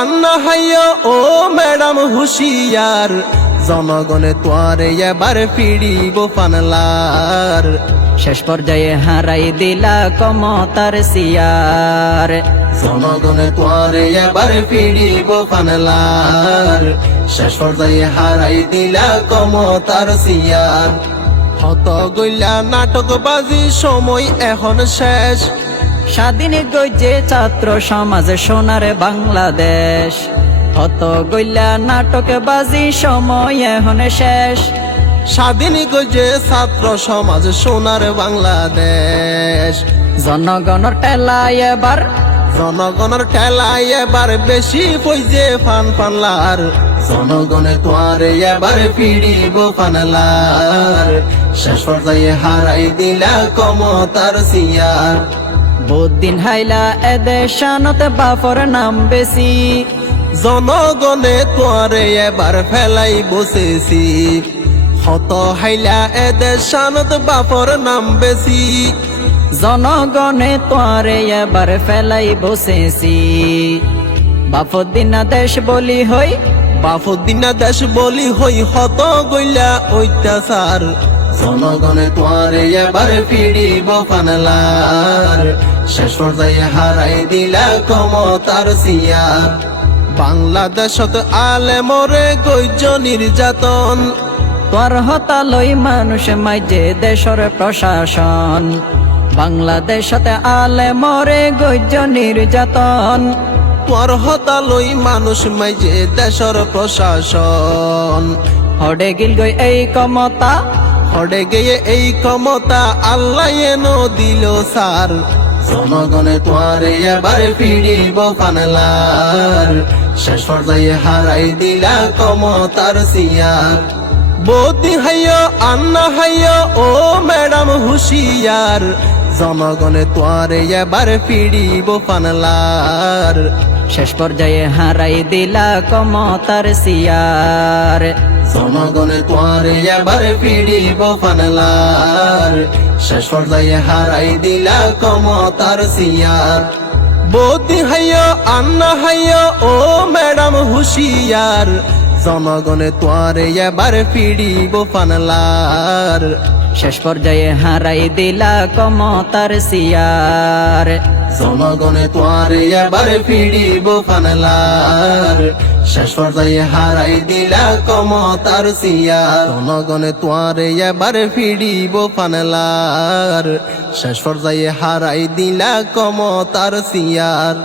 আন্না হাইয় ও madam হুশিয়ার, জনগণে তোয়ারে এবার ফিরিব ফানলার। শেষ পর্যায়ে হারাই দিলা ক্ষমতার সিয়ার, জনগণে তোয়ারে এবার ফিরিব ফানলার। শেষ পর্যায়ে হারাই দিলা ক্ষমতার সিয়ার। হত গইলা নাটকবাজি সময় এখন শেষ, স্বাধীন গইজে ছাত্র সমাজ সোনার বাংলাদেশ। হত গইলা নাটকবাজি সময় এখন শেষ, স্বাধীন গইজে ছাত্র সমাজ সোনার বাংলাদেশ। জনগণের টেলায় এবার, জনগণের ঠেলায় এবার বেশি পয়সে ফান ফানলার। জনগণে তোয়ারে এবার ফিরিব ফানলার। শেষ পর্যায়ে হারাই দিলা ক্ষমতার সিয়ার। বহুদিন হাইলা এদের শানত বাফর নাম বেশি, জনগণে তোয়ারে এবার ফেলাই বসেছি। হত হাইলা এদের শানত বাপর নাম বেশি। জনগণে তোয়ারে এবার ফেলাই বসেছি। বাফুদ্দিনা দেশ বলি হই, বাফুদ্দিনা দেশ বলি হই হত গইলা অত্যাচার। জনগণে তোয়ারে এবার ফিরিব ফানলার। শেষ পর্যায়ে হারাই দিলা ক্ষমতার সিয়ার। বাংলাদেশত আলেমরে গইজ নির্যাতন, তোর হতালই মানুষ মাইজে দেশর প্রশাসন। বাংলাদেশতে আলে মরে গজ্জ নির্যাতন, তোর হতালই মানুষ মাইজে দেশর প্রশাসন। হডে গিল গই এই ক্ষমতা, হড়ে গিয়ে এই ক্ষমতা আল্লাহ এনো দিল সার। জনগণে তোয়ারে এবার ফিরিব ফানলার। শেষ পর্যায়ে হারাই দিলা ক্ষমতার সিয়ার। বৌদি হাইয় আন্না হাইয় ও ম্যাডাম হুশিয়ার, জনগণে তোয়ারে এবার ফিরিব ফানলার। শেষ পর্যায়ে হারাই দিলা ক্ষমতার সিয়ার। জনগণে তোয়ারে এবার ফিরিব ফানলার। শেষ পর্যায়ে হারাই দিলা ক্ষমতার সিয়ার। বৌদি হাইয় আন্না হাইয় ও ম্যাডাম হুশিয়ার, জনগণে তোয়ারে এবার ফিরিব ফানলার। শেষ পর্যায়ে হারাই দিলা ক্ষমতার সিয়ার। জনগণে তোয়ারে এবার ফিরিব ফানলার। শেষ পর্যায়ে হারাই দিলা ক্ষমতার সিয়ার। জনগণে তোয়ারে এবার ফিরিব ফানলার। শেষ পর্যায়ে হারাই দিলা ক্ষমতার সিয়ার।